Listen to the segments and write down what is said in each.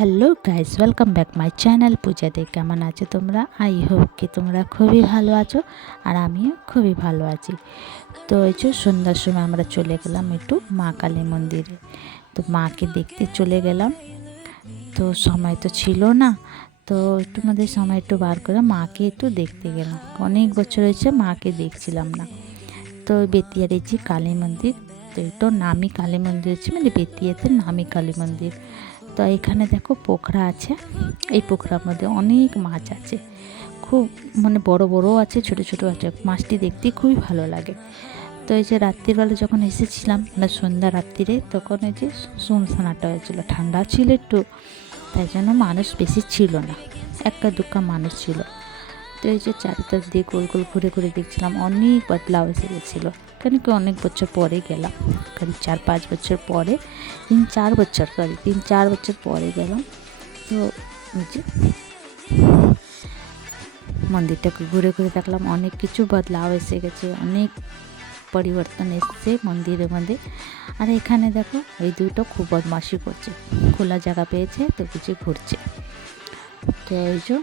Hello guys, welcome back my channel পূজাতে। কেমন আছো তোমরা? আই হোপ কি তোমরা খুবই ভালো আছো, আর আমিও খুবই ভালো আছি। তো এই যে সন্ধ্যার সময় আমরা চলে গেলাম একটু মা কালী মন্দিরে। তো মাকে দেখতে চলে গেলাম। তো সময় তো ছিল না, তো একটু আমাদের সময় একটু বার করে মাকে একটু দেখতে গেলাম। অনেক বছর হয়েছে মাকে দেখছিলাম না। তো বেতিয়ার এই যে কালী মন্দির, তো এটা নামি কালী মন্দির আছে, মানে বেতিয়াতে নামি কালী মন্দির। তো এখানে দেখো পোখরা আছে, এই পোখরার মধ্যে অনেক মাছ আছে, খুব মানে বড় বড় আছে, ছোট ছোট আছে। মাছটি দেখতে খুবই ভালো লাগে। তো এই যে রাত্রিবেলা যখন এসেছিলাম, মানে সন্ধ্যা রাত্রিরে, তখন এই যে শুনশানাটা হয়েছিল, ঠান্ডা ছিল একটু, তাই জন্য মানুষ বেশি ছিল না, একটা দুকা মানুষ ছিল। তো এই যে চারিদিক দিয়ে গোল গোল ঘুরে ঘুরে দেখছিলাম, অনেক বদলাও এসে গেছিলো। কেন কি অনেক বছর পরে গেলাম, কারণ 4-5 বছর পরে, 3-4 বছর পরে গেলাম। তো ওই যে মন্দিরটাকে ঘুরে ঘুরে দেখলাম, অনেক কিছু বদলাও এসে গেছে, অনেক পরিবর্তন এসছে মন্দিরের মধ্যে। আর এখানে দেখো এই দুটো খুব বদমাশি করছে, খোলা জায়গা পেয়েছে তো কিছু ঘুরছে। তো এই যে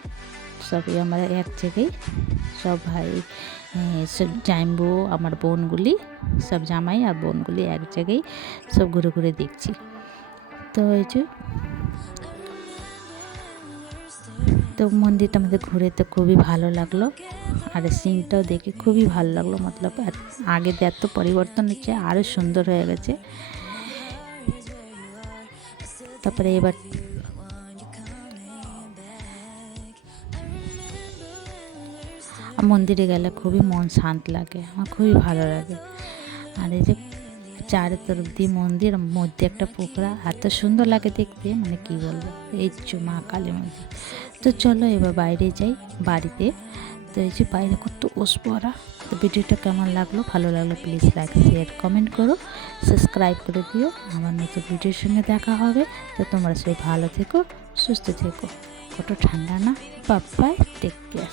সবই আমরা এক জায়গায়, সব ভাই, সব জামাইবু, আমার বোনগুলি, সব জামাই আর বোনগুলি এক জায়গায় সব ঘুরে ঘুরে দেখছি। তো এই যে তো মন্দিরটা আমাদের ঘুরে তো খুবই ভালো লাগলো, আর সিনটাও দেখে খুবই ভালো লাগলো। মতলব আগে এত পরিবর্তন হচ্ছে, আরও সুন্দর হয়ে গেছে। তারপরে এবার মন্দিরে গেলে খুবই মন শান্ত লাগে, আমার খুবই ভালো লাগে। আর এই যে চারের তরফ দিয়ে মন্দির, মধ্যে একটা পোখরা, এত সুন্দর লাগে দেখতে, মানে কি বলবো। এই যে মা কালী মন্দির। তো চলো এবার বাইরে যাই, বাড়িতে। তো এই যে বাইরে কত ওস পড়া। তো ভিডিওটা কেমন লাগলো, ভালো লাগলো প্লিজ লাইক শেয়ার কমেন্ট করো, সাবস্ক্রাইব করে দিও। আমার নতুন ভিডিওর সঙ্গে দেখা হবে। তো তোমরা সবাই ভালো থেকো, সুস্থ থেকো। কত ঠান্ডা না, বাই, টেক কেয়ার।